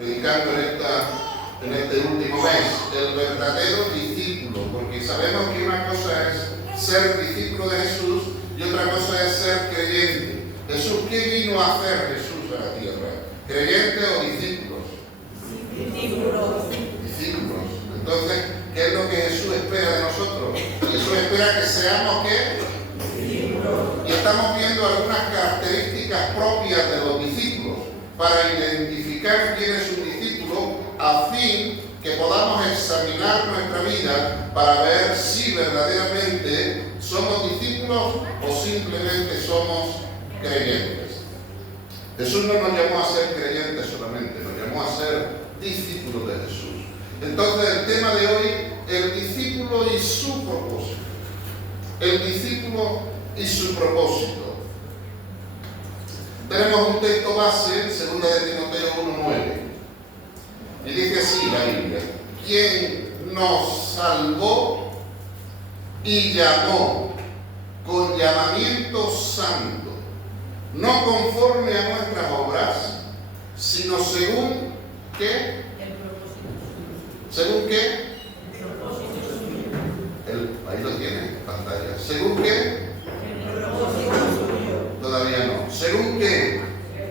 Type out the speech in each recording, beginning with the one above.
predicando en este último mes, el verdadero discípulo, porque sabemos que una cosa es ser discípulo de Jesús y otra cosa es ser creyente. Jesús, ¿qué vino a hacer Jesús a la tierra? ¿Creyente o discípulos? Discípulos. Discípulos. Entonces, ¿qué es lo que Jesús espera de nosotros? Jesús espera que seamos ¿qué? Discípulos. Y estamos viendo algunas características propias de los discípulos para identificar quién es un discípulo, a fin que podamos examinar nuestra vida para ver si verdaderamente somos discípulos o simplemente somos creyentes. Jesús no nos llamó a ser creyentes solamente, nos llamó a ser discípulos de Jesús. Entonces el tema de hoy, el discípulo y su propósito. El discípulo y su propósito. Tenemos un texto base, 2 de Timoteo 1:9. Y dice así la Biblia: quien nos salvó y llamó con llamamiento santo, no conforme a nuestras obras, sino según ¿qué? El propósito suyo. ¿Según qué? El propósito suyo. Ahí lo tiene en pantalla. ¿Según qué? El propósito suyo. Todavía no. ¿Según qué?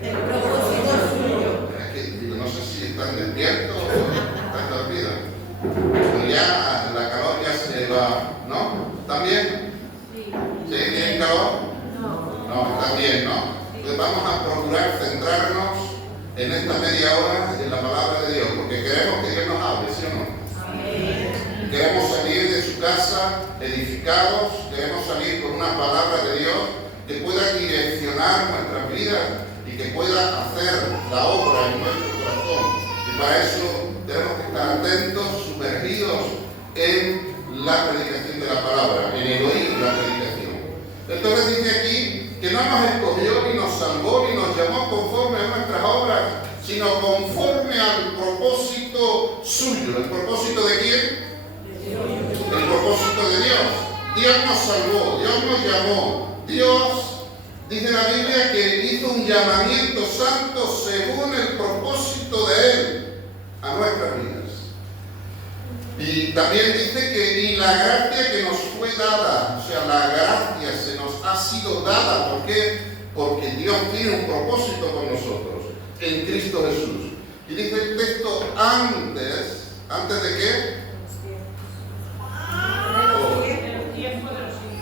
El propósito suyo. Es que digo, no sé si están despiertos o están dormidos. Pero ya la calor ya se va, ¿no? ¿Están bien? Sí. ¿Sí? ¿Tienen calor? No. No, están bien, ¿no? Entonces vamos a procurar centrarnos en esta media hora en la palabra de Dios, porque queremos que Dios nos hable, ¿sí o no? Amén. Queremos salir de su casa edificados, queremos salir con una palabra de Dios que pueda direccionar nuestras vidas y que pueda hacer la obra en nuestro corazón. Y para eso tenemos que estar atentos, sumergidos en la predicación de la palabra, en el oír la predicación. Entonces dice aquí que no nos escogió ni nos salvó ni nos llamó conforme a nuestras obras, sino conforme al propósito suyo. ¿El propósito de quién? El propósito de Dios. Dios nos salvó, Dios nos llamó. Dios, dice la Biblia, que hizo un llamamiento santo según el propósito de Él a nuestras vidas. Y también dice que y la gracia que nos fue dada, o sea, la gracia se nos ha sido dada. ¿Por qué? Porque Dios tiene un propósito con nosotros en Cristo Jesús. Y dice el texto ¿antes de qué?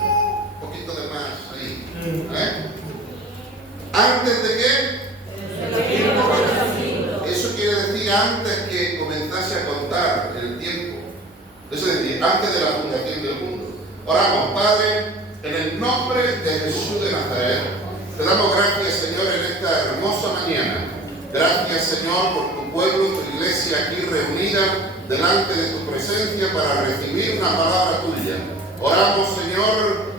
Un poquito de más ahí. ¿Antes de qué? Eso quiere decir antes que comenzase a contar el tiempo. Eso es decir, antes de la fundación del mundo. Oramos, Padre, en el nombre de Jesús de Nazaret, te damos gracias, Señor, en esta hermosa mañana. Gracias, Señor, por tu pueblo, tu iglesia aquí reunida delante de tu presencia para recibir una palabra tuya. Oramos, Señor,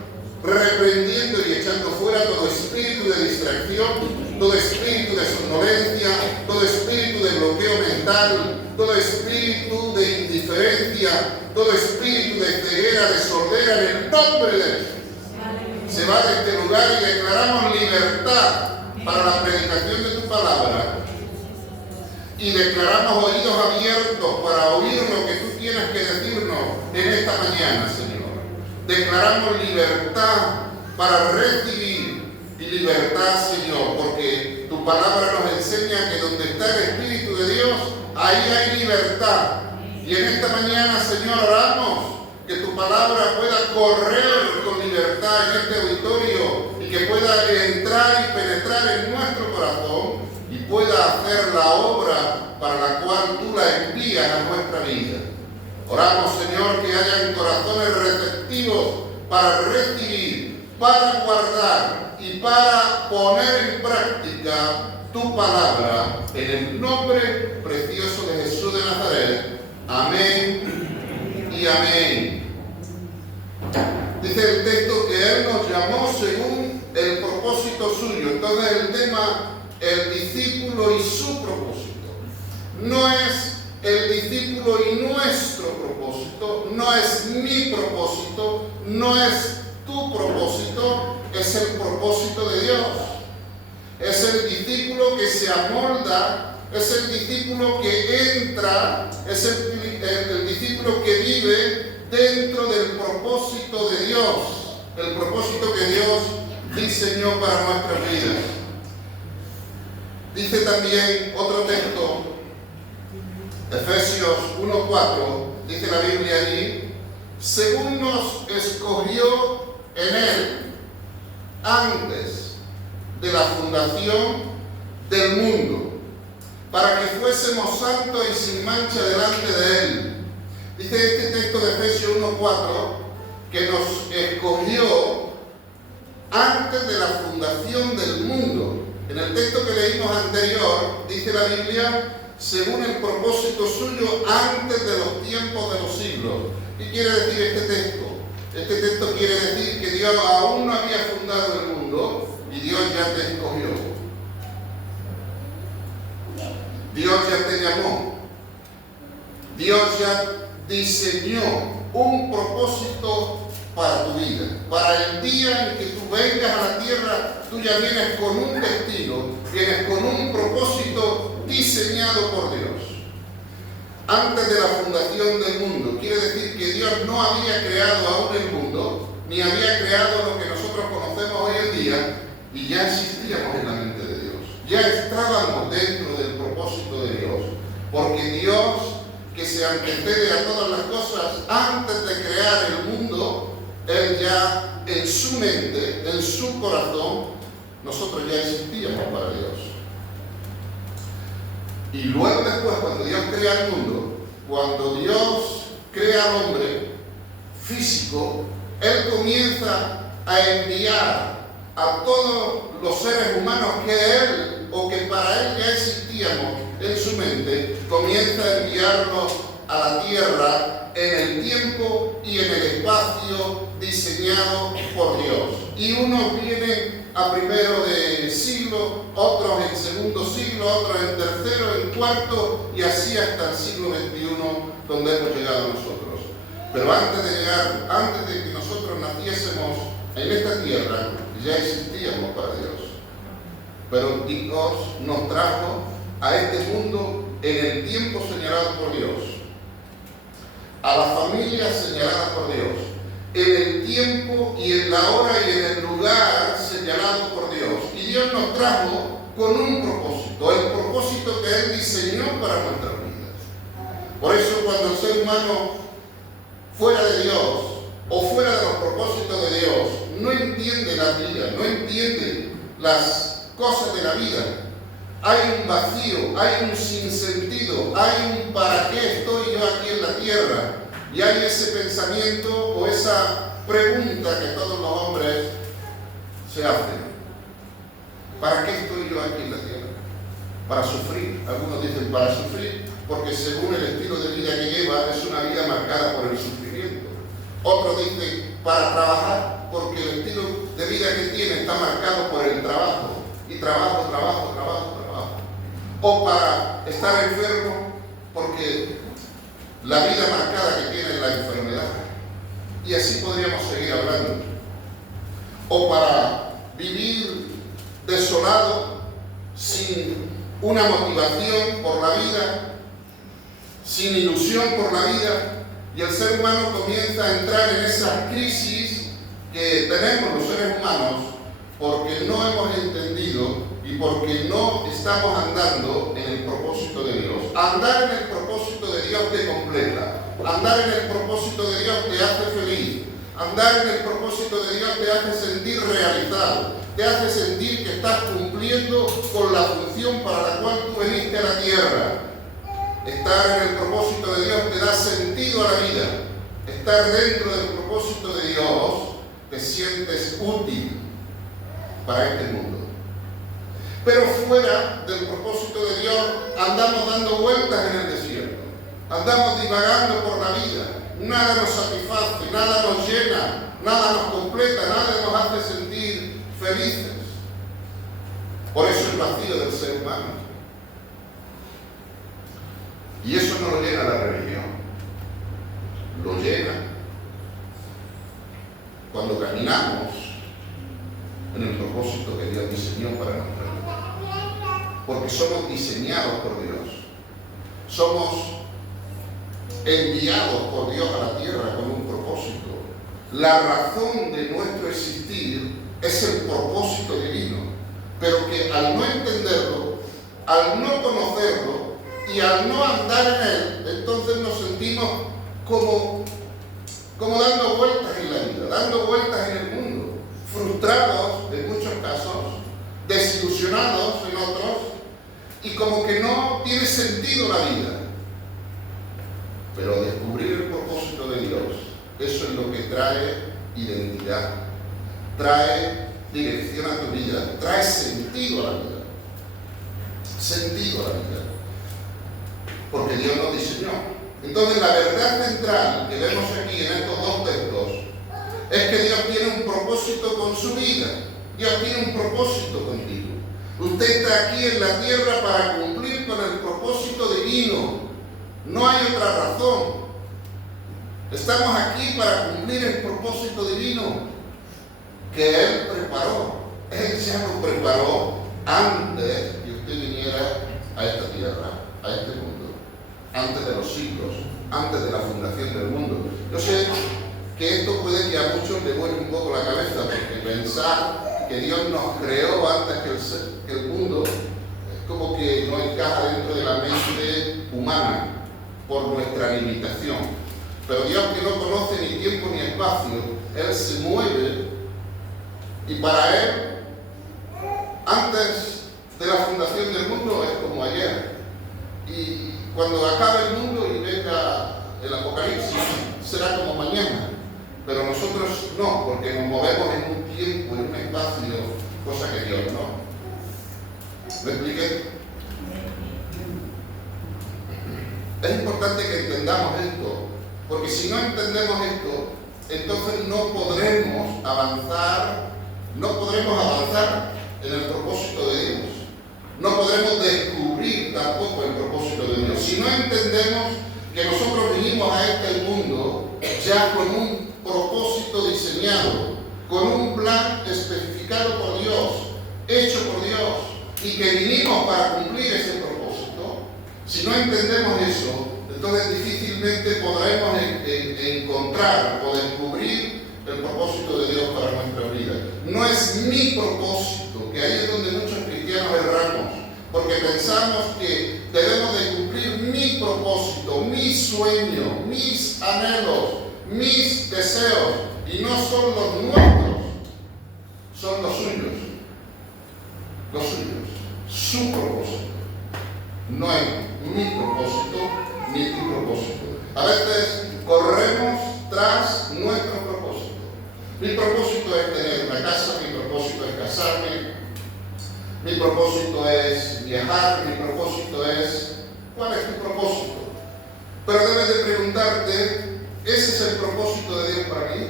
reprendiendo y echando fuera todo espíritu de distracción, todo espíritu de somnolencia, todo espíritu de bloqueo mental, todo espíritu de indiferencia, todo espíritu de ceguera, de sordera, en el nombre de Jesús. Se va de este lugar y declaramos libertad para la predicación de tu palabra. Y declaramos oídos abiertos para oír lo que tú tienes que decirnos en esta mañana, Señor. Declaramos libertad para recibir y libertad, Señor, porque tu palabra nos enseña que donde está el Espíritu de Dios, ahí hay libertad. Y en esta mañana, Señor, oramos que tu palabra pueda correr con libertad en este auditorio y que pueda entrar y penetrar en nuestro corazón y pueda hacer la obra para la cual tú la envías a nuestra vida. Oramos, Señor, que hayan corazones receptivos para recibir, para guardar y para poner en práctica tu palabra en el nombre precioso de Jesús de Nazaret. Amén y amén. Dice el texto que Él nos llamó según el propósito suyo. Entonces el tema, el discípulo y su propósito. No es el discípulo y nuestro propósito, no es mi propósito, no es tu propósito, es el propósito de Dios. Es el discípulo que se amolda es el discípulo que entra, es el discípulo que vive dentro del propósito de Dios, el propósito que Dios diseñó para nuestras vidas. Dice también otro texto, Efesios 1:4, dice la Biblia allí, según nos escogió en Él antes de la fundación del mundo, para que fuésemos santos y sin mancha delante de Él. Dice este texto de Efesios 1:4 que nos escogió antes de la fundación del mundo. En el texto que leímos anterior, dice la Biblia, según el propósito suyo antes de los tiempos de los siglos. ¿Qué quiere decir este texto? Este texto quiere decir que Dios aún no había fundado el mundo y Dios ya te escogió. Dios ya te llamó. Dios ya diseñó un propósito para tu vida. Para el día en que tú vengas a la tierra, tú ya vienes con un destino, vienes con un propósito diseñado por Dios. Antes de la fundación del mundo, quiere decir que Dios no había creado aún el mundo, ni había creado lo que nosotros conocemos hoy en día, y ya existíamos en la mente de Dios. Ya estábamos dentro del propósito de Dios, porque Dios, que se antecede a todas las cosas, antes de crear el mundo, Él ya en su mente, en su corazón, nosotros ya existíamos para Dios. Y luego después, cuando Dios crea el mundo, cuando Dios crea al hombre físico, Él comienza a enviar a todos los seres humanos que Él, o que para Él ya existíamos en su mente, comienza a enviarlos a la tierra en el tiempo y en el espacio diseñado por Dios. Y unos vienen a primero de siglo, otros en segundo siglo, otros en tercero, en cuarto, y así hasta el siglo XXI, donde hemos llegado nosotros. Pero antes de llegar, antes de que nosotros naciésemos en esta tierra, ya existíamos para Dios. Pero Dios nos trajo a este mundo en el tiempo señalado por Dios, a la familia señalada por Dios, en el tiempo y en la hora y en el lugar señalado por Dios. Y Dios nos trajo con un propósito, el propósito que Él diseñó para nuestras vidas. Por eso cuando el ser humano fuera de Dios o fuera de los propósitos de Dios, no entiende la vida, no entiende las cosas de la vida, hay un vacío, hay un sinsentido, hay un ¿para qué estoy yo aquí en la tierra? Y hay ese pensamiento o esa pregunta que todos los hombres se hacen. ¿Para qué estoy yo aquí en la tierra? Para sufrir. Algunos dicen para sufrir porque según el estilo de vida que lleva es una vida marcada por el sufrimiento. Otros dicen para trabajar porque el estilo de vida que tiene está marcado por el trabajo. Y trabajo. O para estar enfermo porque la vida marcada que tiene es la enfermedad. Y así podríamos seguir hablando. O para vivir desolado, sin una motivación por la vida, sin ilusión por la vida, y el ser humano comienza a entrar en esa crisis que tenemos los seres humanos porque no hemos entendido y porque no estamos andando en el propósito de Dios. Andar en el propósito de Dios te completa. Andar en el propósito de Dios te hace feliz. Andar en el propósito de Dios te hace sentir realizado. Te hace sentir que estás cumpliendo con la función para la cual tú veniste a la tierra. Estar en el propósito de Dios te da sentido a la vida. Estar dentro del propósito de Dios te sientes útil para este mundo. Pero fuera del propósito de Dios andamos dando vueltas en el desierto, andamos divagando por la vida, nada nos satisface, nada nos llena, nada nos completa, nada nos hace sentir felices. Por eso el vacío del ser humano. Y eso no lo llena la religión, lo llena cuando caminamos en el propósito que Dios diseñó para nuestra vida. porque somos diseñados por Dios. Somos enviados por Dios a la tierra con un propósito. La razón de nuestro existir es el propósito divino, pero que al no entenderlo, al no conocerlo y al no andar en él, entonces nos sentimos como dando vueltas en la vida, dando vueltas en el mundo, frustrados en muchos casos, desilusionados en otros, y como que no tiene sentido la vida. Pero descubrir el propósito de Dios, eso es lo que trae identidad, trae dirección a tu vida, trae sentido a la vida. Sentido a la vida. Porque Dios nos diseñó. Entonces la verdad central que vemos aquí en estos dos textos es que Dios tiene un propósito con su vida. Dios tiene un propósito contigo. Usted está aquí en la tierra para cumplir con el propósito divino. No hay otra razón. Estamos aquí para cumplir el propósito divino que Él preparó. Él ya lo preparó antes que usted viniera a esta tierra, a este mundo, antes de los siglos, antes de la fundación del mundo. Yo sé que esto puede que a muchos le vuelva un poco la cabeza, porque pensar que Dios nos creó antes que el mundo es como que no encaja dentro de la mente humana por nuestra limitación. Pero Dios, que no conoce ni tiempo ni espacio, Él se mueve, y para Él, antes de la fundación del mundo es como ayer. Y cuando acabe el mundo y venga el apocalipsis, será como mañana. Pero nosotros no, porque nos movemos en un tiempo, en un espacio, cosa que Dios no. ¿Me expliqué? Es importante que entendamos esto, porque si no entendemos esto, entonces no podremos avanzar en el propósito de Dios. No podremos descubrir tampoco el propósito de Dios. Si no entendemos que nosotros vinimos a este mundo ya con un propósito diseñado, con un plan especificado por Dios, hecho por Dios, y que vinimos para cumplir ese propósito, si no entendemos eso, entonces difícilmente podremos encontrar o descubrir el propósito de Dios para nuestra vida. No es mi propósito, que ahí es donde muchos cristianos erramos, porque pensamos que debemos de cumplir mi propósito, mi sueño, mis anhelos, mis deseos, y no son los nuestros, son los suyos, su propósito. No es mi propósito ni tu propósito. A veces corremos tras nuestro propósito. Mi propósito es tener una casa, mi propósito es casarme, mi propósito es viajar, mi propósito es... ¿Cuál es tu propósito? Pero debes de preguntarte, ¿ese es el propósito de Dios para mí?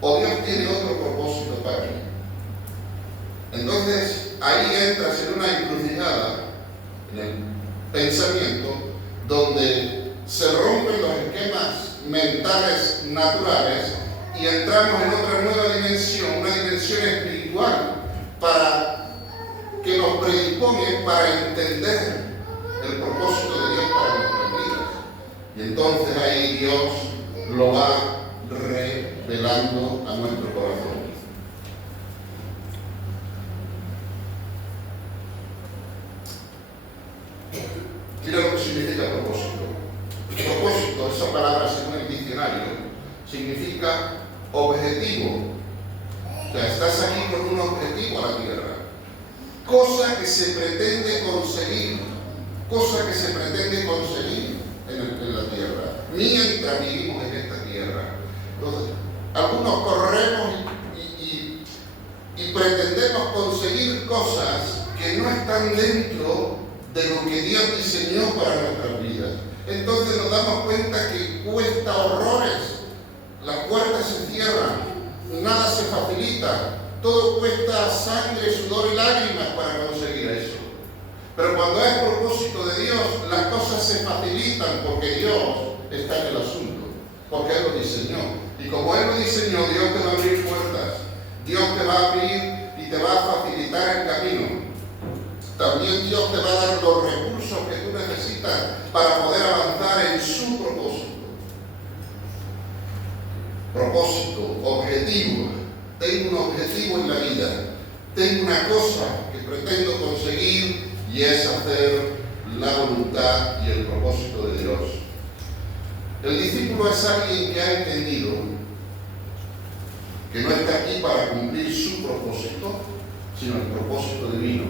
¿O Dios tiene otro propósito para mí? Entonces, ahí entras en una encrucijada, en el pensamiento, donde se rompen los esquemas mentales naturales y entramos en otra nueva dimensión, una dimensión espiritual, que nos predispone para entender el propósito de Dios para nuestras vidas. Y entonces ahí Dios lo va revelando a nuestro corazón. Mira lo que significa propósito. Propósito, esa palabra según el diccionario, significa objetivo. O sea, estás aquí con un objetivo a la tierra. Cosa que se pretende conseguir. Cosa que se pretende conseguir en la tierra. Mientras vivimos en esta tierra. Entonces, algunos corremos y pretendemos conseguir cosas que no están dentro de lo que Dios diseñó para nuestras vidas. Entonces nos damos cuenta que cuesta horrores, las puertas se cierran, nada se facilita, todo cuesta sangre, sudor y lágrimas para conseguir eso. Pero cuando es propósito de Dios, las cosas se facilitan porque Dios está en el asunto, porque Él lo diseñó. Y como Él lo diseñó, Dios te va a abrir puertas, Dios te va a abrir y y te va a facilitar el camino. También Dios te va a dar los recursos que tú necesitas para poder avanzar en su propósito. Propósito, objetivo. Tengo un objetivo en la vida. Tengo una cosa que pretendo conseguir y es hacer la voluntad y el propósito de Dios. El discípulo es alguien que ha entendido que no está aquí para cumplir su propósito, sino el propósito divino,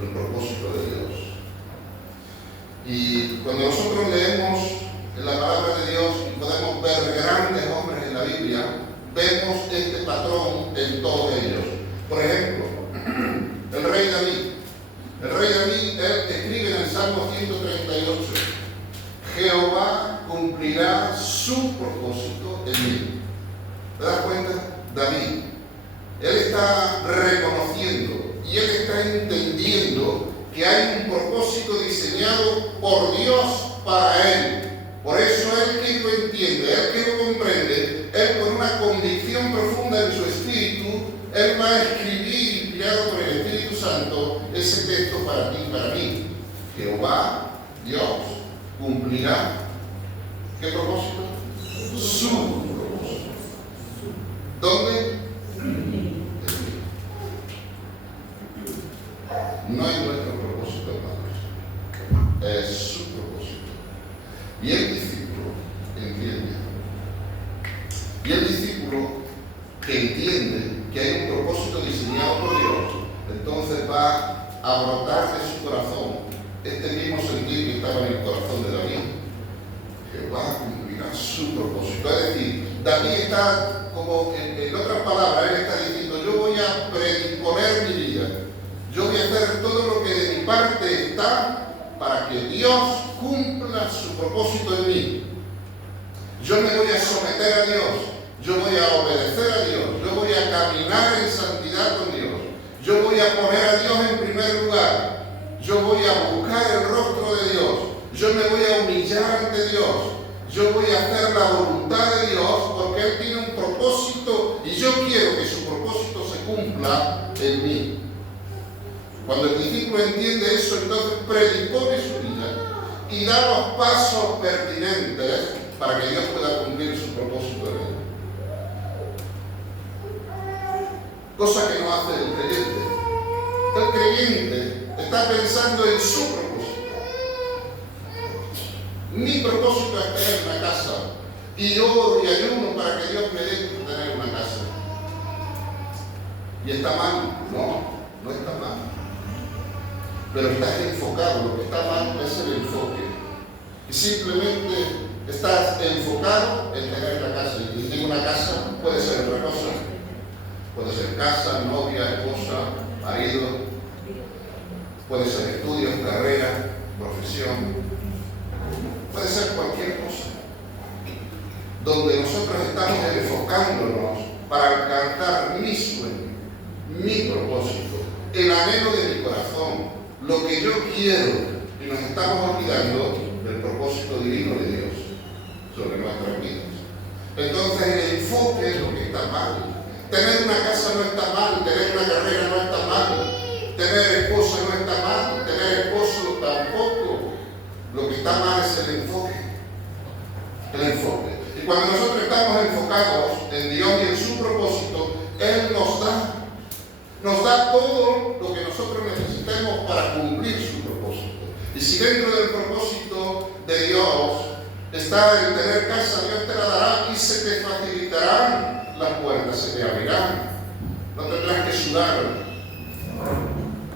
el propósito de Dios. Y cuando nosotros leemos en la palabra de Dios y podemos ver grandes hombres en la Biblia, vemos este patrón en todos ellos. Por ejemplo, el rey David. El rey David, él escribe en el Salmo 138, Jehová cumplirá su propósito en mí. ¿Te das cuenta? David, él está reconociendo y él está entendiendo que hay un propósito diseñado por Dios para él. Por eso él que lo entiende, él que lo comprende, él con una convicción profunda en su espíritu, él va a escribir, inspirado por el Espíritu Santo, ese texto para ti y para mí. Jehová, Dios, cumplirá, ¿qué propósito? Su propósito. ¿Dónde? No es nuestro propósito, hermanos. Es su propósito. Y el discípulo entiende. Y el discípulo que entiende que hay un propósito diseñado por Dios, entonces va a brotar de su corazón este mismo sentir que estaba en el corazón de David. Jehová cumplirá su propósito. Es decir, David está, como en otras palabras, él está diciendo, yo voy a predisponer mi vida. Yo voy a hacer todo lo que de mi parte está para que Dios cumpla su propósito en mí. Yo me voy a someter a Dios. Yo voy a obedecer a Dios. Yo voy a caminar en santidad con Dios. Yo voy a poner a Dios en primer lugar. Yo voy a buscar el rostro de Dios. Yo me voy a humillar ante Dios. Yo voy a hacer la voluntad de Dios porque Él tiene un propósito y yo quiero que su propósito se cumpla en mí. Cuando el discípulo entiende eso, entonces predispone su vida y da los pasos pertinentes para que Dios pueda cumplir su propósito en él. Cosa que no hace el creyente. El creyente está pensando en su propósito. Mi propósito es tener una casa y oro y ayuno para que Dios me deje tener una casa. ¿Y está mal? No, no está mal. Pero estás enfocado. Lo que está mal es el enfoque. Y simplemente estás enfocado en tener la casa. Y digo una casa, puede ser otra cosa. Puede ser casa, novia, esposa, marido. Puede ser estudios, carrera, profesión. Puede ser cualquier cosa. Donde nosotros estamos enfocándonos para alcanzar mi sueño, mi propósito, el anhelo de mi corazón, lo que yo quiero, y nos estamos olvidando del propósito divino de Dios sobre nuestras vidas. Entonces el enfoque es lo que está mal. Tener una casa no está mal, tener una carrera no está mal, tener esposa no está mal, tener esposo tampoco. Lo que está mal es el enfoque. El enfoque. Y cuando nosotros estamos enfocados en Dios y en su propósito, Él nos da todo lo que nosotros necesitemos para cumplir su propósito. Y si dentro del propósito de Dios está el tener casa, Dios te la dará y se te facilitarán las puertas, se te abrirán. No tendrás que sudar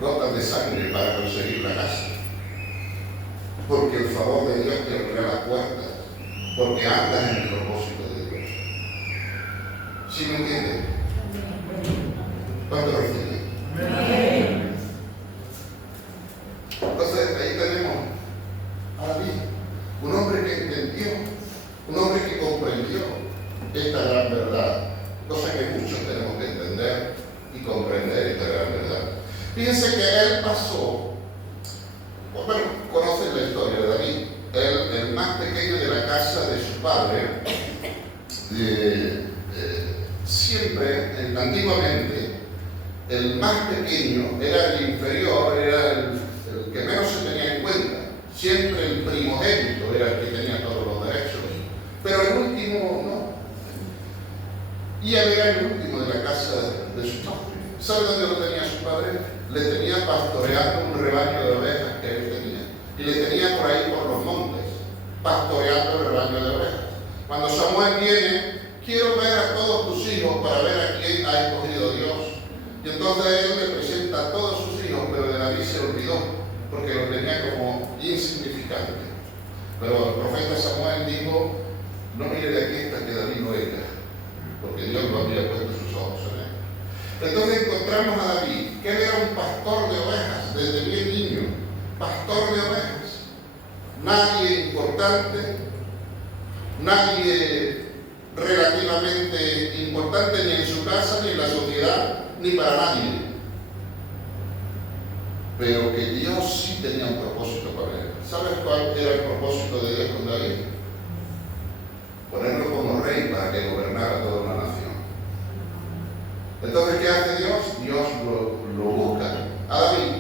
gotas de sangre para conseguir la casa. Porque el favor de Dios te abrirá las puertas, porque andas en el propósito de Dios. ¿Sí me entiendes? ¿Cuánto reciben? Entonces ahí tenemos a David, un hombre que entendió, un hombre que comprendió esta gran verdad, cosa que muchos tenemos que entender y comprender esta gran verdad. Fíjense que él pasó. Bueno, conocen la historia de David, el más pequeño de la casa de su padre. Siempre, antiguamente, el más pequeño era el inferior, era el que menos se tenía en cuenta. Siempre el primogénito era el que tenía todos los derechos, pero el último no. Y él era el último de la casa de su padre. ¿Sabe dónde lo tenía su padre? Le tenía pastoreando un rebaño de ovejas que él tenía. Y le tenía por ahí por los montes, pastoreando el rebaño de ovejas. Cuando Samuel viene, quiero ver a todos tus hijos para ver a quién ha escogido Dios. Y entonces él le presenta a todos sus hijos, pero de David se olvidó, porque lo tenía como insignificante. Pero el profeta Samuel dijo, no mire de aquí hasta que David no venga, porque Dios lo había puesto sus ojos en él. Entonces encontramos a David, que él era un pastor de ovejas, desde bien niño, pastor de ovejas. Nadie importante, nadie relativamente importante ni en su casa, ni en la sociedad, ni para nadie. Pero que Dios sí tenía un propósito para él. ¿Sabes cuál era el propósito de Dios con David? Ponerlo como rey para que gobernara toda una nación. Entonces, ¿qué hace Dios? Dios lo busca a David.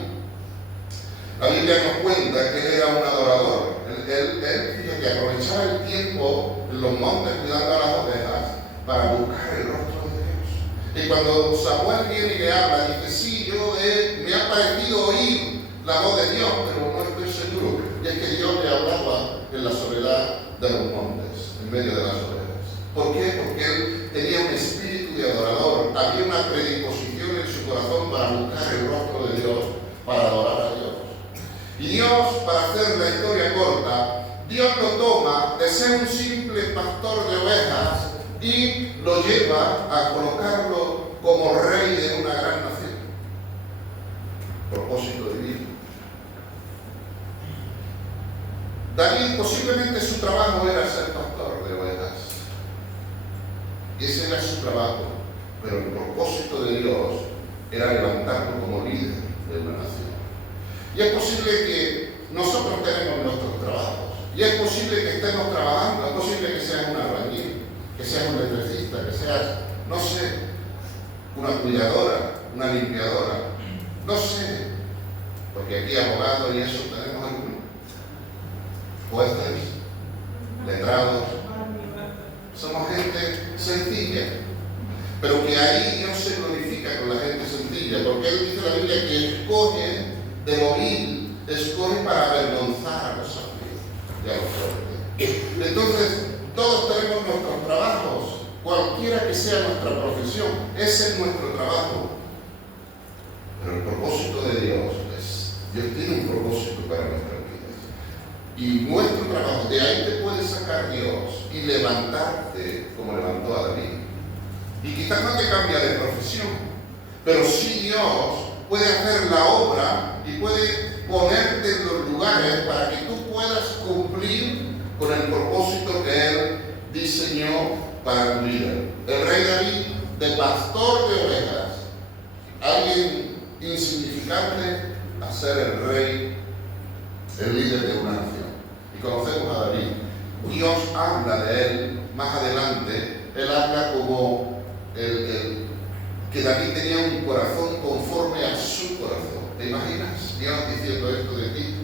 La Biblia nos cuenta que él era un adorador. Él fíjate, aprovechaba el tiempo en los montes cuidando a las ovejas para buscar el rostro de Dios. Y cuando Samuel viene y le habla, dice, sí, me ha parecido oír la voz de Dios, pero no estoy seguro. Y es que Dios le hablaba en la soledad de los montes, en medio de las ovejas. ¿Por qué? Porque él tenía un espíritu de adorador, había una predisposición en su corazón para buscar el rostro de Dios, para adorar a Dios. Y Dios, para hacer la historia corta, Dios lo toma de ser un simple pastor de ovejas y lo lleva a colocarlo como rey de una gran nación. Propósito divino. David, posiblemente su trabajo era ser pastor de ovejas. Ese era su trabajo, pero el propósito de Dios era levantarlo como líder de una nación. Y es posible que nosotros tenemos nuestros trabajos, y es posible que estemos trabajando, es posible que seas un albañil, que seas un electricista, que seas, no sé, una cuidadora, una limpiadora, no sé, porque aquí abogados y eso tenemos algunos, jueces, letrados, somos gente sencilla, pero que ahí Dios se glorifica con la gente sencilla, porque Él dice en la Biblia que escoge de lo vil, escoge para avergonzar a los amigos y a los fuertes. Entonces, todos tenemos nuestros trabajos, cualquiera que sea nuestra profesión, ese es nuestro trabajo. Pero el propósito de Dios tiene un propósito para nuestras vidas. Y nuestro trabajo, de ahí te puede sacar Dios y levantarte como levantó a David. Y quizás no te cambia de profesión, pero sí Dios puede hacer la obra y puede ponerte en los lugares para que tú puedas cumplir con el propósito que Él diseñó para tu vida. El rey David, de pastor de ovejas, alguien insignificante, a ser el rey, el líder de una nación. Y conocemos a David. Dios habla de él más adelante. Él habla como que David tenía un corazón conforme a su corazón. ¿Te imaginas Dios diciendo esto de ti?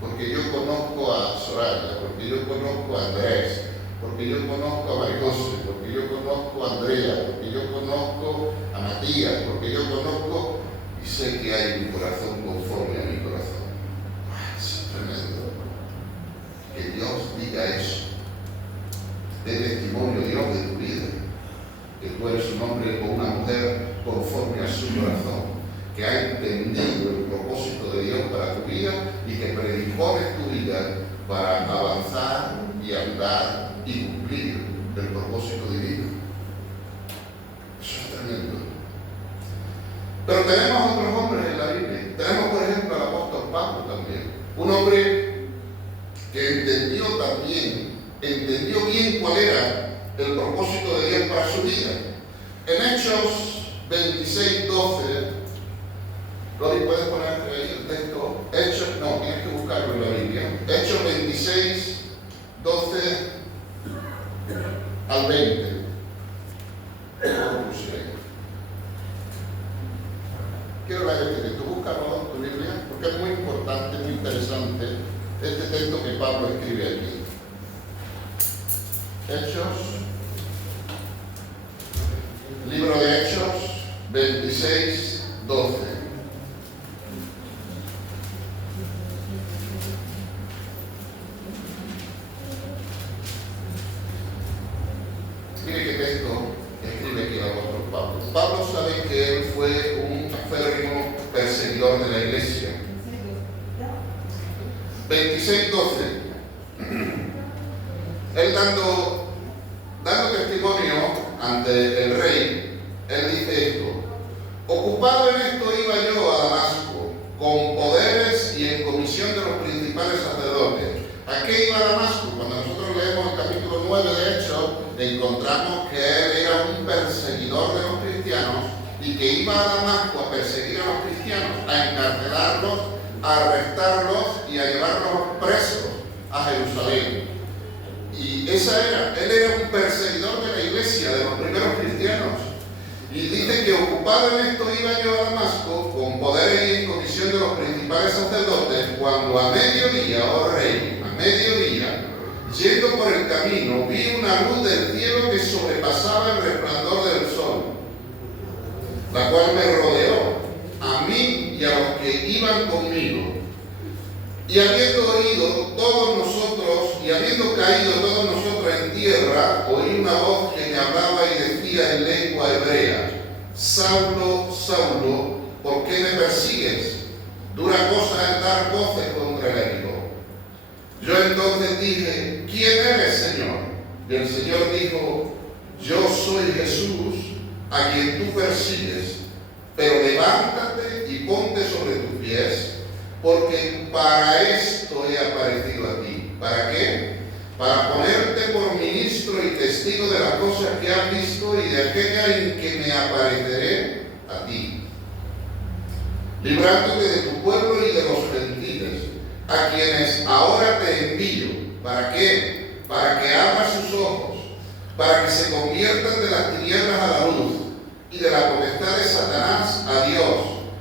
Porque yo conozco a Soraya, porque yo conozco a Andrés, porque yo conozco a Maricose, porque yo conozco a Andrea, porque yo conozco a Matías, porque yo conozco y sé que hay un corazón conforme a mi corazón. Es tremendo que Dios diga eso. De testimonio Dios de tu vida, que tú eres un hombre o una mujer conforme a su corazón, que ha entendido el propósito de Dios para tu vida y que predispones tu vida para avanzar y andar y cumplir el propósito divino. Eso es tremendo. Pero tenemos otros hombres en la Biblia. Tenemos, por ejemplo, al apóstol Pablo también. Un hombre que entendió bien cuál era el propósito de Dios para su vida. En Hechos 26:12, Lori, ¿puedes poner ahí el texto? Hechos, no, tienes que buscarlo en la Biblia. Hechos 26:12 al 20. texto que Pablo escribe aquí. Hechos, libro de Hechos 26, 12. Mire qué texto escribe aquí el apóstol Pablo. Pablo sabe que él fue un acérrimo perseguidor de la iglesia. 26, 12. Él dando testimonio ante el rey, él dice esto: ocupado en esto iba yo a Damasco, con poderes y en comisión de los principales sacerdotes. ¿A qué iba a Damasco? Cuando nosotros leemos el capítulo 9 de Hechos, encontramos que él era un perseguidor de los cristianos y que iba a Damasco a perseguir a los cristianos, a encarcelarlos, a arrestarlos y a llevarlos presos a Jerusalén. Y él era un perseguidor de la iglesia, de los primeros cristianos. Y dice que ocupado en esto iba yo a Damasco, con poder y en comisión de los principales sacerdotes, cuando a mediodía, oh rey, a mediodía, yendo por el camino, vi una luz del cielo que sobrepasaba el resplandor del sol, la cual me rodeó, a mí y a los que iban conmigo. Y habiendo caído todos nosotros en tierra, oí una voz que me hablaba y decía en lengua hebrea: Saulo, Saulo, ¿por qué me persigues? Dura cosa es dar voces contra el enemigo. Yo entonces dije: ¿quién eres, Señor? Y el Señor dijo: yo soy Jesús, a quien tú persigues, pero levántate y ponte sobre tus pies, porque para esto he aparecido a ti. ¿Para qué? Para ponerte por ministro y testigo de las cosas que has visto y de aquella en que me apareceré a ti, librándote de tu pueblo y de los gentiles, a quienes ahora te envío. ¿Para qué? Para que abras sus ojos, para que se conviertan de las tinieblas a la luz y de la potestad de Satanás a Dios,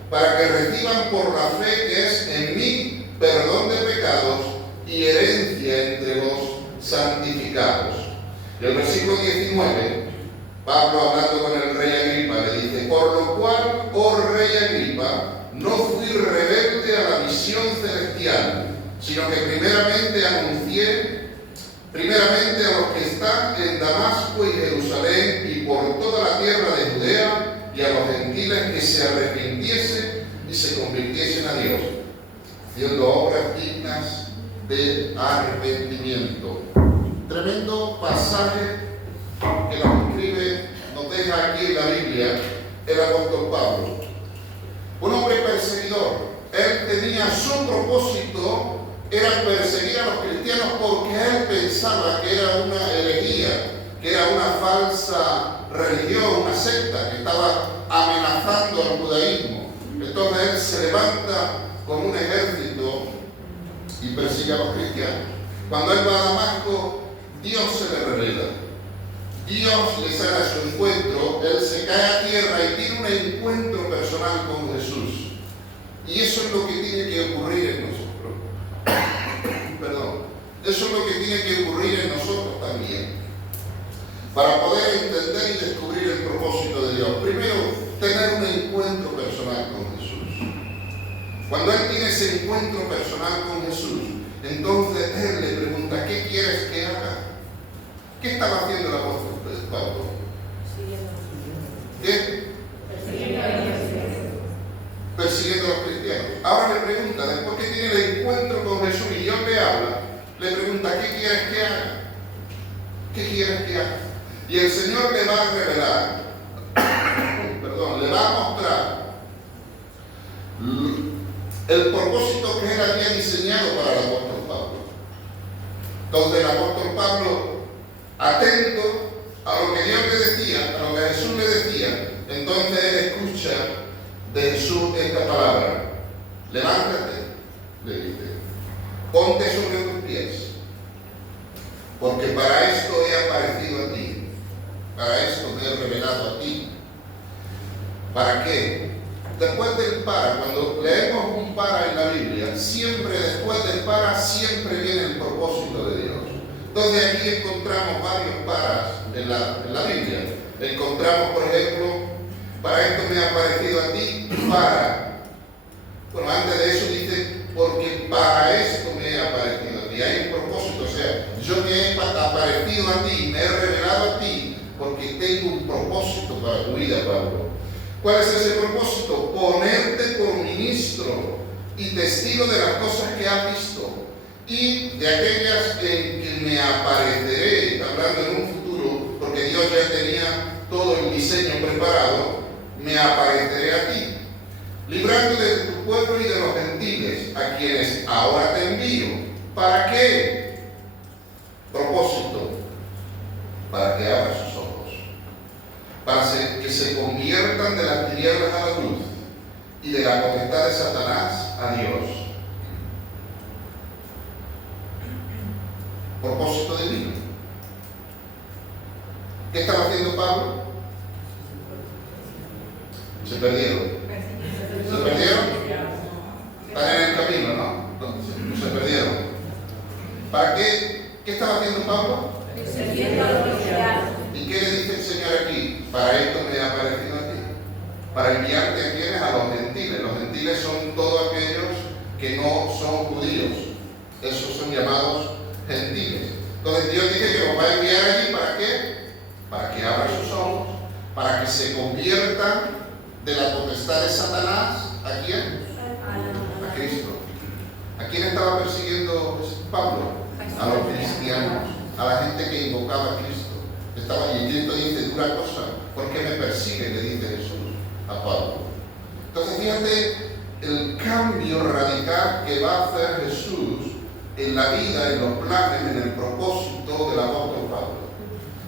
para que reciban por la fe que es en mí perdón de pecados y herencia entre los santificados. Y el versículo 19, Pablo hablando con el rey Agripa le dice: por lo cual, oh rey Agripa, no fui rebelde a la misión celestial, sino que primeramente anuncié a los que están en Damasco y Jerusalén y por toda la tierra de Judea y a los gentiles que se arrepintiesen y se convirtiesen a Dios, haciendo obras dignas de arrepentimiento. Tremendo pasaje que nos escribe, nos deja aquí en la Biblia el apóstol Pablo. Un hombre perseguidor. Él tenía su propósito, era perseguir a los cristianos porque él pensaba que era una herejía, que era una falsa religión, una secta que estaba amenazando al judaísmo. Entonces él se levanta con un ejército y persigue a los cristianos. Cuando él va a Damasco, Dios se le revela. Dios le sale a su encuentro, él se cae a tierra y tiene un encuentro personal con Jesús. Y eso es lo que tiene que ocurrir en nosotros. Perdón. Eso es lo que tiene que ocurrir en nosotros también. Para poder entender y descubrir el propósito de Dios. Primero, tener un encuentro personal con Jesús. Cuando él tiene ese encuentro personal con Jesús, entonces él le pregunta: ¿qué quieres que haga? ¿Qué estaba haciendo el apóstol Pablo? ¿Qué? Persiguiendo a los cristianos. Ahora le pregunta, después que tiene el encuentro con Jesús y Dios le habla, le pregunta: ¿qué quieres que haga? ¿Qué quieres que haga? Y el Señor le va a revelar, le va a mostrar el propósito que él había diseñado para el apóstol Pablo. Entonces el apóstol Pablo, atento a lo que Dios le decía, a lo que Jesús le decía, entonces él escucha de Jesús esta palabra: levántate, le dice, ponte sobre tus pies, porque para esto he aparecido a ti, para esto me he revelado a ti. ¿Para qué? Después del para, cuando leemos un para en la Biblia, siempre después después del para siempre viene el propósito de Dios. Entonces aquí encontramos varios paras en la Biblia. Encontramos, por ejemplo, para esto me ha parecido a ti, para. Bueno, antes de eso dice, porque para esto me he aparecido a ti. Hay un propósito, o sea, yo me he aparecido a ti, me he revelado a ti, porque tengo un propósito para tu vida, Pablo. ¿Cuál es ese propósito? Ponerte por ministro y testigo de las cosas que has visto y de aquellas en que me apareceré, hablando en un futuro, porque Dios ya tenía todo el diseño preparado, me apareceré a ti, librando de tu pueblo y de los gentiles, a quienes ahora te envío. ¿Para qué? Propósito, para que abra sus ojos, para que se conviertan de las tinieblas a la luz y de la potestad de Satanás a Dios. Propósito divino. ¿Qué estaba haciendo Pablo? Se perdieron. ¿Se perdieron? Están en el camino, ¿no? Se perdieron. ¿Para qué? ¿Qué estaba haciendo Pablo? ¿Y qué le dice el Señor aquí? Para esto me ha aparecido a ti. Para enviarte a quienes, a los gentiles. Los gentiles son todos aquellos que no son judíos. Esos son llamados gentiles. Entonces Dios dice que los va a enviar allí, ¿para qué? Para que abran sus ojos, para que se conviertan de la potestad de Satanás. ¿A quién? A Cristo. ¿A quién estaba persiguiendo Pablo? A los cristianos, a la gente que invocaba a Cristo. Estaba allí. Cristo dice, dura cosa, ¿por qué me persigue?, le dice Jesús a Pablo. Entonces fíjate el cambio radical que va a hacer Jesús en la vida, en los planes, en el propósito del apóstol Pablo.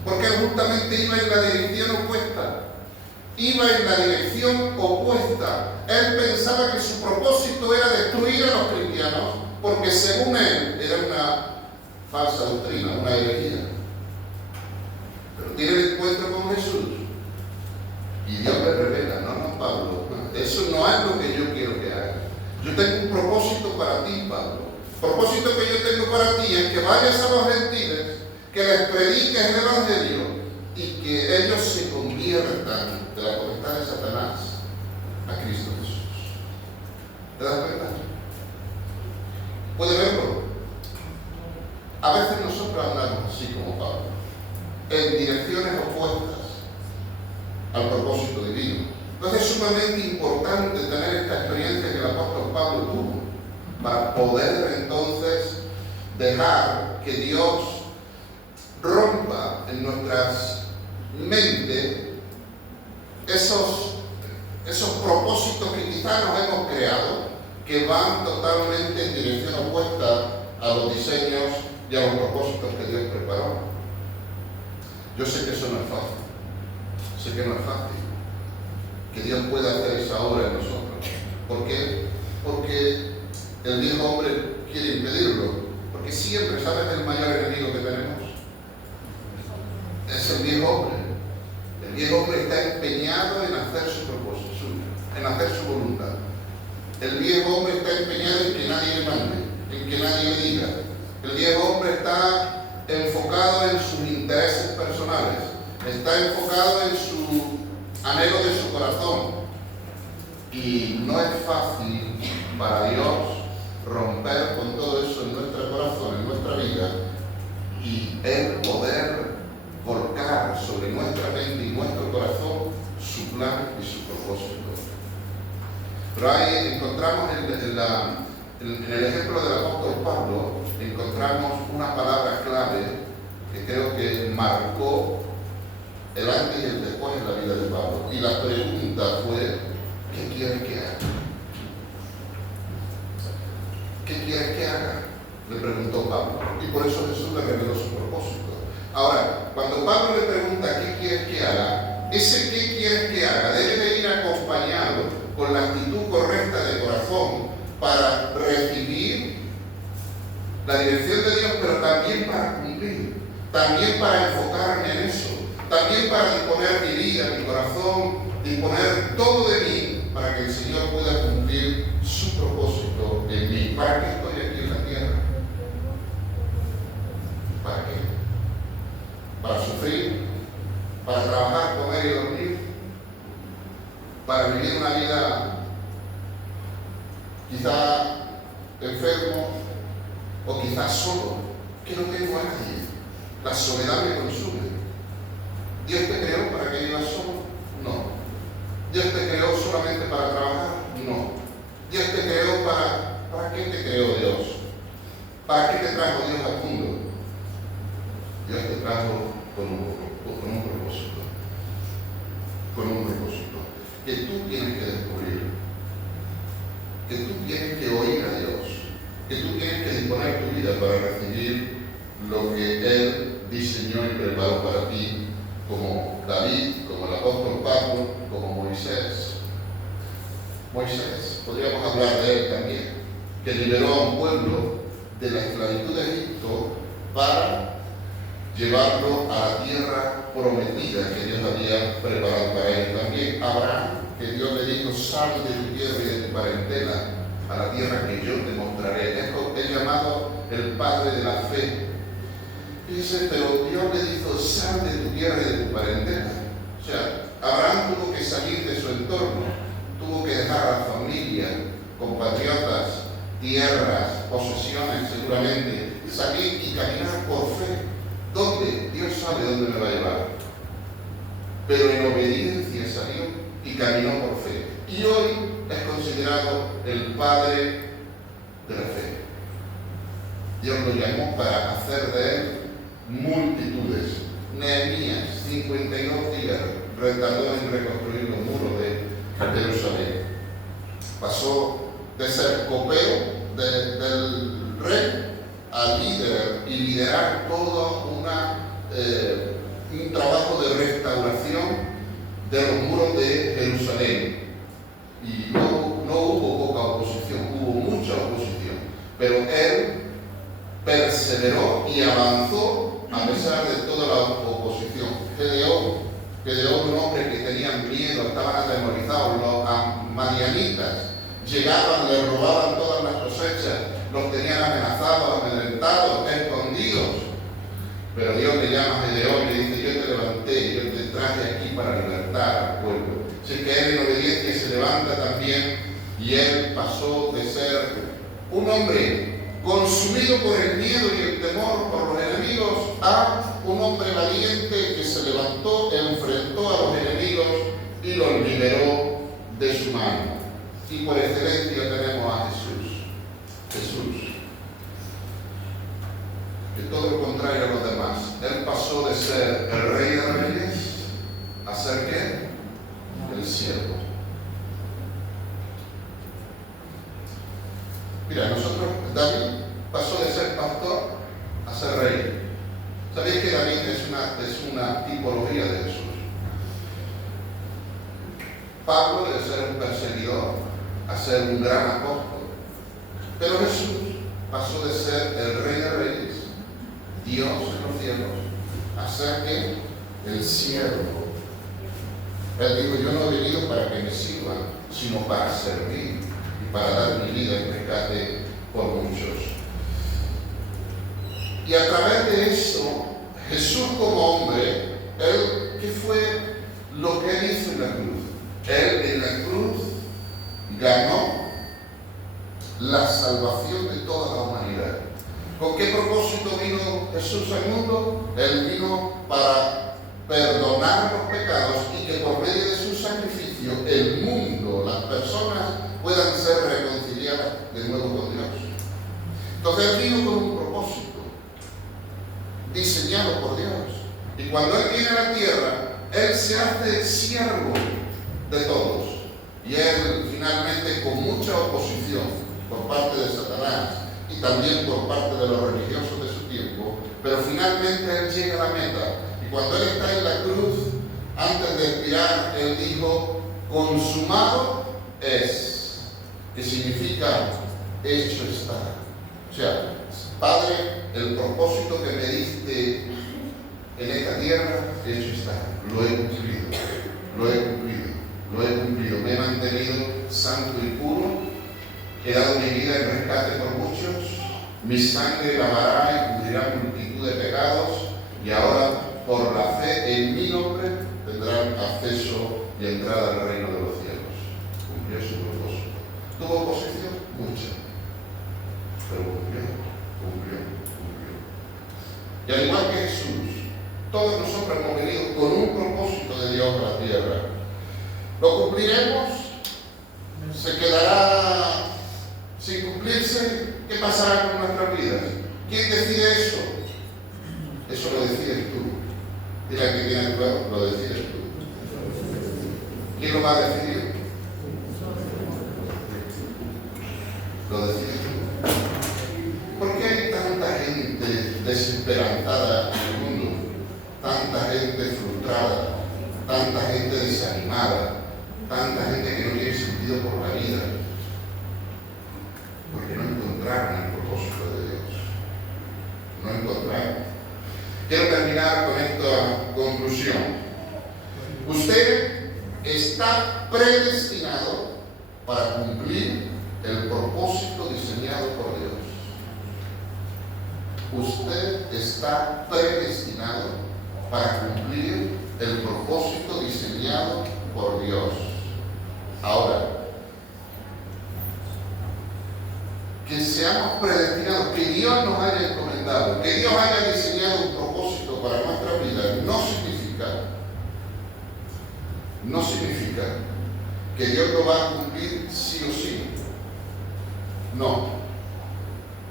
Porque justamente iba en la dirección opuesta. Iba en la dirección opuesta. Él pensaba que su propósito era destruir a los cristianos, porque según él era una falsa doctrina, una herejía. Pero tiene el encuentro con Jesús y Dios le revela, no, Pablo, eso no es lo que yo quiero que hagas. Yo tengo un propósito para ti, Pablo. El propósito que yo tengo para ti es que vayas a los gentiles, que les prediques el Evangelio y que ellos se conviertan de la potestad de Satanás a Cristo Jesús. ¿Te das cuenta? ¿Puede verlo? A veces nosotros andamos así como Pablo, en direcciones opuestas al propósito divino. Entonces es sumamente importante tener esta experiencia que el apóstol Pablo tuvo para poder entonces dejar que Dios rompa en nuestras mentes esos propósitos que quizás nos hemos creado, que van totalmente en dirección opuesta a los diseños y a los propósitos que Dios preparó. Yo sé que eso no es fácil. Sé que no es fácil que Dios pueda hacer esa obra en nosotros. ¿Por qué? Porque el viejo hombre quiere impedirlo. Porque siempre, ¿sabes el mayor enemigo que tenemos? Es el viejo hombre. El viejo hombre está empeñado en hacer su propósito, en hacer su voluntad. El viejo hombre está empeñado en que nadie le mande, en que nadie le diga. El viejo hombre está enfocado en sus intereses personales, está enfocado en su anhelo de su corazón. Y no es fácil para Dios romper con todo eso en nuestro corazón, en nuestra vida, y Él poder volcar sobre nuestra mente y nuestro corazón su plan y su propósito. Pero ahí encontramos en el ejemplo del apóstol Pablo, encontramos una palabra clave que creo que marcó el antes y el después en la vida de Pablo. Y la pregunta fue, ¿qué quieres que haga? ¿Qué quieres que haga?, le preguntó Pablo. Y por eso Jesús le reveló su propósito. Ahora, cuando Pablo le pregunta ¿qué quieres que haga?, ese ¿qué quieres que haga? Debe de ir acompañado con la actitud correcta de corazón para recibir la dirección de Dios, pero también para cumplir, también para enfocarme en eso, también para disponer mi vida, mi corazón, disponer todo de mí para que el Señor pueda cumplir su propósito en mí. ¿Para qué estoy aquí en la enfermo o quizás solo, que no tengo a nadie. La soledad me consume. ¿Dios te creó para que vivas solo? No. ¿Dios te creó solamente para trabajar? No. ¿Dios te creó para qué te creó Dios? ¿Para qué te trajo Dios al mundo? Dios te trajo con un propósito. Con un propósito. Que tú tienes que descubrir. Que tú tienes que oír a Dios. Que tú tienes que disponer tu vida para recibir lo que Él diseñó y preparó para ti, como David, como el apóstol Pablo, como Moisés. Moisés, podríamos hablar de él también, que liberó a un pueblo de la esclavitud de Egipto para llevarlo a la tierra prometida que Dios había preparado para él. También Abraham, que Dios le dijo: sal de tu tierra y de tu parentela a la tierra que yo te mostraré. Es llamado el padre de la fe. Dice, pero Dios le dijo: sal de tu tierra y de tu parentela. O sea, Abraham tuvo que salir de su entorno, tuvo que dejar a la familia, compatriotas, tierras, posesiones seguramente, salir y caminar por fe. ¿Dónde? Dios sabe dónde me va a llevar. Pero en obediencia salió y caminó por fe. Y hoy es considerado el padre de la fe. Dios lo llamó para hacer de él multitudes. Nehemías, 52 días, retardó en reconstruir los muros de Jerusalén. Pasó de ser copero del rey a líder y liderar todo un trabajo de restauración de los muros de Jerusalén. Y no hubo poca oposición, hubo mucha oposición, pero él perseveró y avanzó a pesar de toda la oposición. Gedeón, un hombre que tenían miedo, estaban atemorizados. Los madianitas llegaban, le robaban todas las cosechas, los tenían amenazados, amedrentados, escondidos. Pero Dios le llama a Gedeón y le dice: yo te levanté, yo te traje aquí para libertar al pueblo. Así que él en obediencia se levanta también, y él pasó de ser un hombre consumido por el miedo y el temor por los enemigos a un hombre valiente que se levantó, enfrentó a los enemigos y los liberó de su mano. Y por excelencia tenemos a Jesús. Jesús, que todo lo contrario a los demás, él pasó de ser el rey de reyes a ser ¿qué? El siervo. Mira, David pasó de ser pastor a ser rey. ¿Sabéis que David es una tipología de Jesús? Pablo de ser un perseguidor a ser un gran apóstol. Pero Jesús pasó de ser el rey de reyes, Dios en los cielos, a ser ¿qué? El siervo. Él dijo: yo no he venido para que me sirvan, sino para servir y para dar mi vida en rescate por muchos. Y a través de eso, Jesús como hombre, él, ¿qué fue lo que él hizo en la cruz? Él en la cruz ganó la salvación de toda la humanidad. ¿Con qué propósito vino Jesús al mundo? Él vino para perdonar los pecados y que por medio de su sacrificio el mundo, las personas, puedan ser reconciliadas de nuevo con Dios. Entonces él vino con un propósito diseñado por Dios. Y cuando él viene a la tierra, él se hace siervo de todos. Y él finalmente, con mucha oposición por parte de Satanás y también por parte de los religiosos de su tiempo, pero finalmente él llega a la meta. Y cuando él está en la cruz, antes de expirar, él dijo: consumado es, que significa hecho está. O sea, Padre, el propósito que me diste en esta tierra, hecho está. Lo he cumplido, lo he cumplido, lo he cumplido. Me he mantenido santo y puro, he dado mi vida en rescate por muchos, mi sangre lavará y cubrirá multitud de pecados, y ahora por la fe en mi nombre tendrán acceso y entrada al reino de los cielos. Cumplió su propósito. ¿Tuvo oposición? Mucha. Pero cumplió. Y al igual que Jesús, todos nosotros hemos venido con un propósito de Dios a la tierra. ¿Lo cumpliremos? ¿Se quedará sin cumplirse? ¿Qué pasará con nuestras vidas? ¿Quién decide eso? Eso lo decides tú. Dile a quien tiene a tu lado, lo decides tú. ¿Quién lo va a decidir? Lo decides tú. ¿Por qué hay tanta gente desesperanzada en el mundo? Tanta gente frustrada, tanta gente desanimada, tanta gente que no tiene sentido por la vida, porque no encontraron el propósito de Dios. No encontraron. Quiero terminar con esta conclusión. Usted está predestinado para cumplir el propósito diseñado por Dios. Usted está predestinado para cumplir el propósito diseñado por Dios. Ahora, que seamos predestinados, que Dios nos haya encomendado, que Dios haya diseñado un propósito para nuestra vida, no significa que Dios lo va a cumplir sí o sí. No.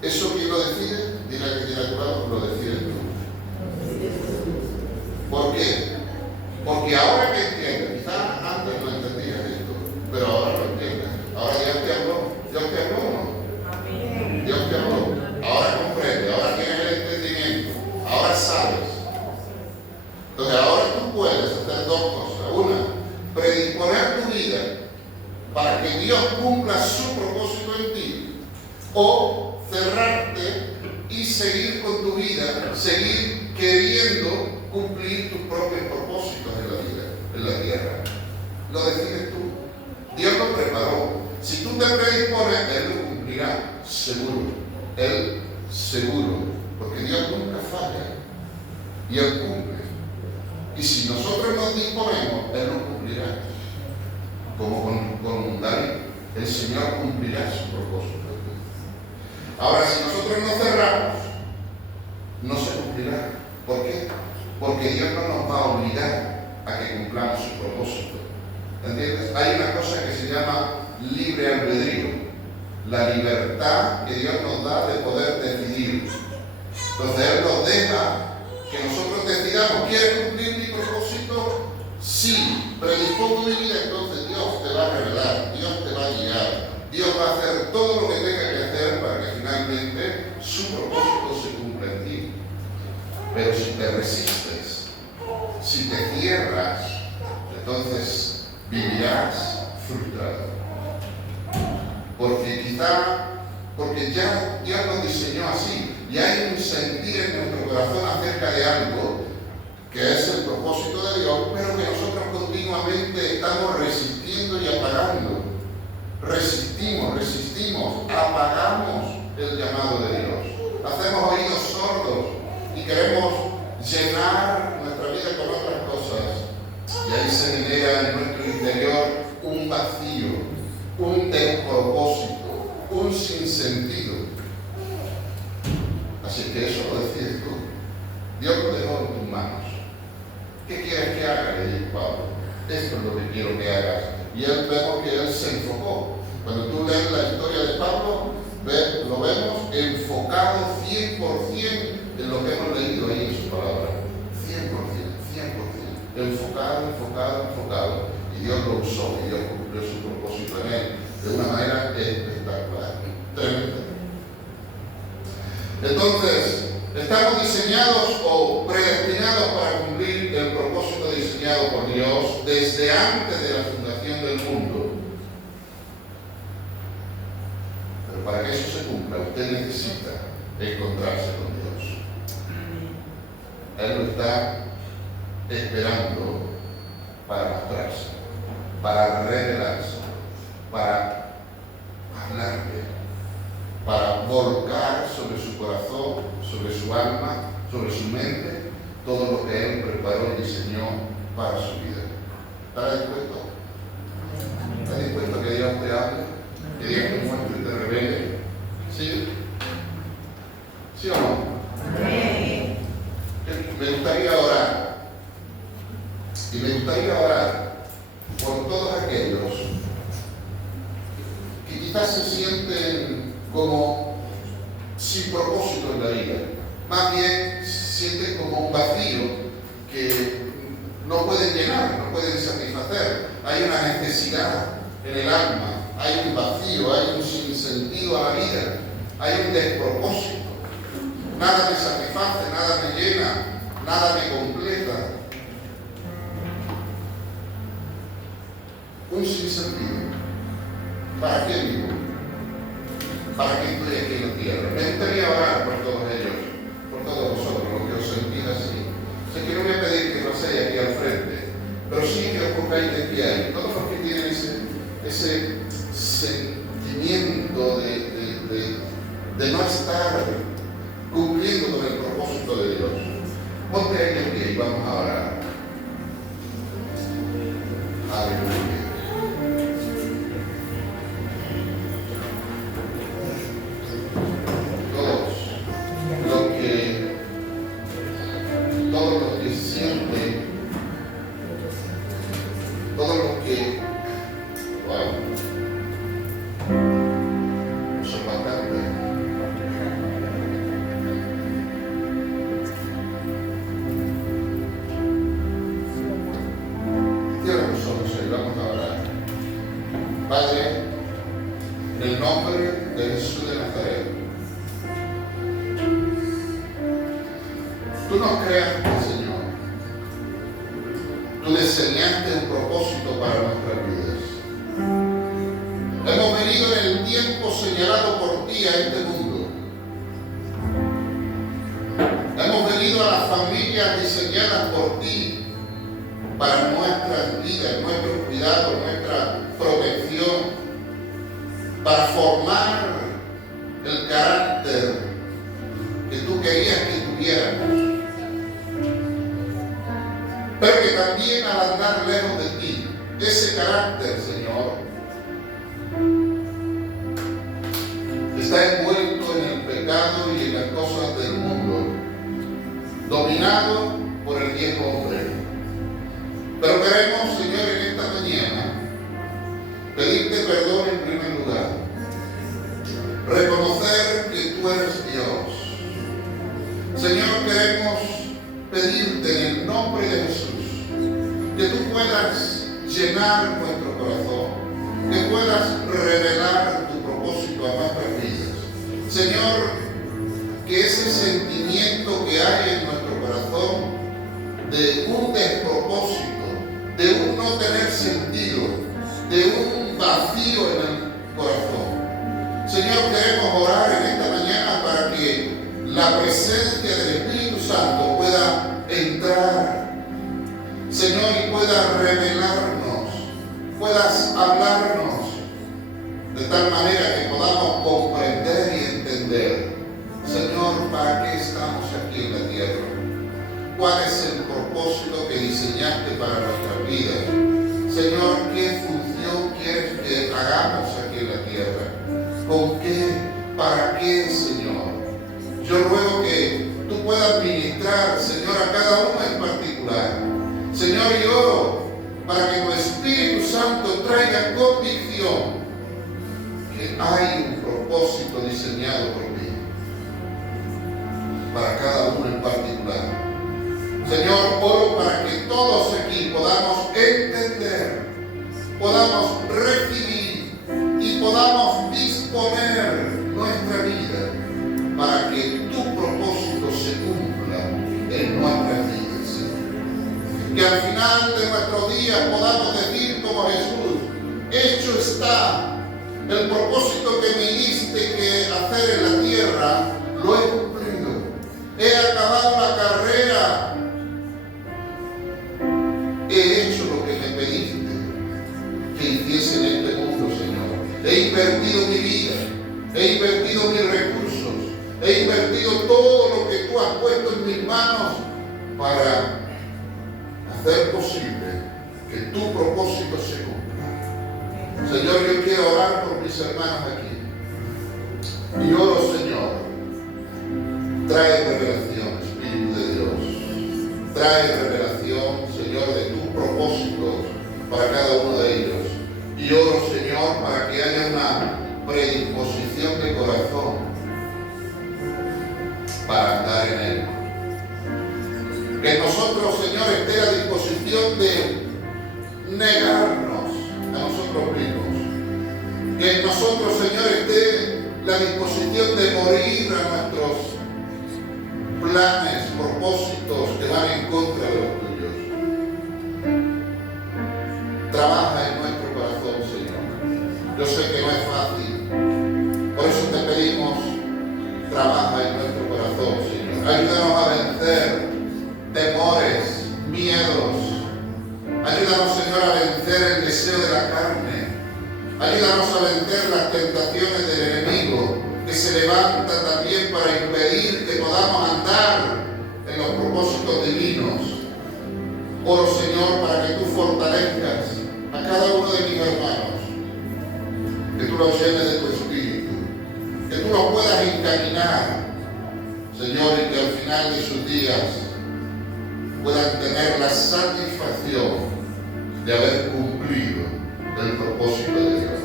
¿Eso quién lo decide? Dile a que tiene a tu lado, lo decides tú. ¿Por qué? Porque ahora que entiendes, quizás antes no entendías esto, pero ahora lo entiendes. Ahora Dios te habló. ¿Dios te habló o no? Dios te habló. Ahora comprende, ahora tienes el entendimiento, ahora sabes. Entonces ahora tú puedes hacer dos cosas. Una, predisponer tu vida para que Dios cumpla su propósito en ti, o cerrarte y seguir con tu vida, seguir queriendo cumplir tus propios propósitos en la vida, en la tierra. Lo decides tú. Dios lo preparó. Si tú te predispones, Él lo cumplirá, seguro. Él seguro, porque Dios nunca falla y Él cumple. Y si nosotros nos disponemos, Él lo cumplirá. Como con David, el Señor cumplirá su propósito. Ahora, si nosotros nos cerramos, no se cumplirá. ¿Por qué? Porque Dios no nos va a obligar a que cumplamos su propósito. ¿Entiendes? Hay una cosa que se llama libre albedrío. La libertad que Dios nos da de poder decidir. Entonces Él nos deja que nosotros decidamos, ¿quieres cumplir mi propósito? Sí. Predispongo mi vida, entonces Dios te va a revelar, Dios te va a guiar. Dios va a hacer todo lo que tenga que hacer para que finalmente su propósito se cumpla en ti. Pero si te resistes, si te cierras, entonces vivirás frustrado. Porque ya Dios nos diseñó así, y hay un sentir en nuestro corazón acerca de algo que es el propósito de Dios, pero que nosotros continuamente estamos resistiendo y apagando. Resistimos, apagamos el llamado de Dios. Hacemos oídos sordos y queremos llenar nuestra vida con otras cosas. Y ahí se genera en nuestro interior un vacío, un despropósito, un sinsentido. Así que eso lo decides tú. Dios lo dejó en tus manos. ¿Qué quieres que haga? Le dijo Pablo. Esto es lo que quiero que hagas. Y vemos que él se enfocó. Cuando tú lees la historia de Pablo, lo vemos enfocado 100% en lo que hemos leído ahí en su palabra. 100%. Enfocado. Y Dios lo usó y Dios cumplió su propósito en él de una manera espectacular. Tremenda. Entonces, ¿estamos diseñados o predestinados para cumplir el propósito diseñado por Dios desde antes de la fundación del mundo? Pero para que eso se cumpla, usted necesita encontrarse con Dios. Él lo está esperando para mostrarse, para revelarse, para hablarle, para volcar sobre su corazón, sobre su alma, sobre su mente, todo lo que Él preparó y diseñó para su vida. ¿Estás dispuesto? ¿Estás dispuesto a que Dios te hable? ¿Que Dios te muestre y te revele? ¿Sí? ¿Sí o no? Me gustaría orar. Y me gustaría orar por todos aquellos que quizás se sienten como sin propósito en la vida. Más bien sienten como un vacío que no pueden llenar, no pueden satisfacer. Hay una necesidad en el alma, hay un vacío, hay un sinsentido a la vida, hay un despropósito. Nada me satisface, nada me llena, nada me completa. Un sinsentido. ¿Para qué vivo? ¿Para qué estoy aquí en la tierra? Me gustaría orar por todos ellos, por todos vosotros, los que os sentís así. Sé que no voy a pedir que paséis aquí al frente, pero sí que os pongáis de pie ahí. Todos los que tienen ese sentimiento de no estar cumpliendo con el propósito de Dios. Ponte ahí de pie y vamos a orar. Aleluya. Todos los que sienten, todos los que, wow, son bastantes. Cierra los ojos y vamos a orar. Padre, en el nombre de Jesús de Nazaret, tú nos creaste, Señor. Tú diseñaste un propósito para nuestras vidas. Hemos venido en el tiempo señalado por ti a este mundo. Hemos venido a las familias diseñadas por ti para nuestras vidas, nuestro cuidado, nuestra protección, para formar el carácter que tú querías que tuviéramos. Pero que también al andar lejos de ti, ese carácter, Señor, está envuelto en el pecado y en las cosas del mundo, dominado por el viejo hombre. Pero queremos, Señor, en esta mañana, pedirte perdón en primer lugar, reconocer que tú eres Dios. Señor, queremos pedirte en el nombre de Jesús que tú puedas llenar nuestro corazón, que puedas revelar tu propósito a nuestras vidas. Señor, que ese sentimiento que hay en nuestro corazón de un despropósito, de un no tener sentido, de un vacío en el corazón. Señor, queremos orar en esta mañana para que la presencia del Espíritu Santo pueda entrar, Señor, y pueda revelarnos, puedas hablarnos de tal manera que podamos comprender y entender, Señor, para qué estamos aquí en la tierra, cuál es el propósito que diseñaste para nuestras vidas. Señor, ¿qué función quieres que hagamos aquí en la tierra? ¿Con qué? ¿Para qué, Señor? Yo ruego que tú puedas ministrar, Señor, a cada uno en particular. Señor, y oro para que tu Espíritu Santo traiga convicción que hay un propósito diseñado por ti, para cada uno en particular. Señor, oro para que todos aquí podamos entender, podamos recibir y podamos disponer nuestra vida para que tu propósito se cumpla en nuestras vidas. Que al final de nuestro día podamos decir como Jesús: hecho está, el propósito que me diste que hacer en la tierra, lo he cumplido. He acabado la carrera, he hecho lo que me pediste que hiciese en este mundo, Señor. He invertido mi vida, he invertido mis recursos, he invertido todo lo que tú has puesto en mis manos para hacer posible que tu propósito se cumpla. Señor, yo quiero orar por mis hermanos aquí. Y oro, Señor, Trae revelación, Espíritu de Dios. Trae revelación, Señor, de tus propósitos para cada uno de ellos. Y oro, Señor, para que haya una predisposición de corazón para andar en él. Que nosotros, Señor, esté a disposición de negarnos a nosotros mismos. Que en nosotros, Señor, esté la disposición de morir a nuestros planes, propósitos que van en contra de los tuyos. Trabaja en nuestro corazón, Señor. Yo sé que no es fácil. Por eso te pedimos, trabaja en nuestro corazón, Señor. Ayúdanos a vencer temores, miedos. Ayúdanos, Señor, a vencer el deseo de la carne. Ayúdanos a vencer las tentaciones del enemigo que se levanta también para impedir que podamos andar en los propósitos divinos. Oro, Señor, para que tú fortalezcas a cada uno de mis hermanos, que tú los llenes de tu espíritu, que tú los puedas encaminar, Señor, y que al final de sus días puedan tener la satisfacción de haber cumplido el propósito de Dios.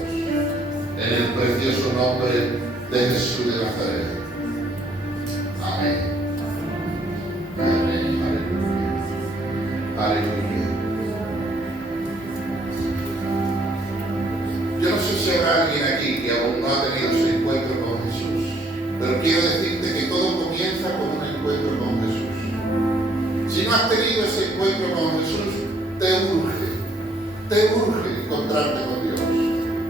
En el precioso nombre de Jesús de Nazaret. Amén. Amén. Aleluya. Aleluya. Yo no sé si habrá alguien aquí que aún no ha tenido ese encuentro con Jesús, pero quiero decirte que todo comienza con un encuentro con Jesús. Si no has tenido ese encuentro con Jesús, te urge encontrarte con Dios.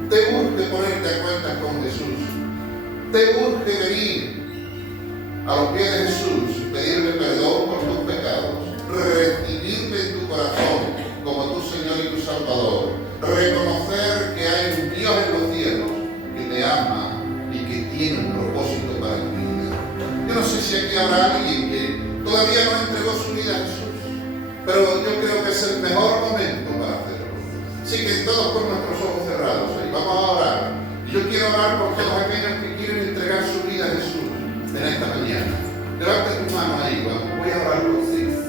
Te urge ponerte a cuentas con Jesús. Te urge venir a los pies de Jesús, pedirle perdón por tus pecados, recibirle en tu corazón como tu Señor y tu Salvador, reconocer que hay un Dios en los cielos que te ama y que tiene un propósito para tu vida. Yo no sé si aquí habrá alguien que todavía no entregó su vida a Jesús, pero yo creo que es el mejor momento para hacerlo. Así que todos con nuestros ojos cerrados, ahí vamos a orar. Y yo quiero orar por todos aquellos que quieren entregar su vida a Jesús en esta mañana. Levanta tu mano ahí, voy a orar contigo.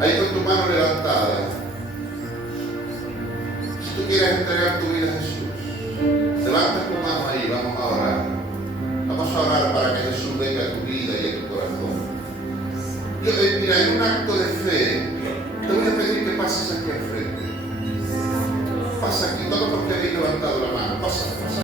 Ahí con tu mano levantada. Si tú quieres entregar tu vida a Jesús, levanta tu mano ahí, vamos a orar. Vamos a orar para que Jesús venga a tu vida y a tu corazón. Mira, en un acto de fe, te voy a pedir que pases aquí al frente. Pasa aquí, todos los que habéis levantado la mano, pasa.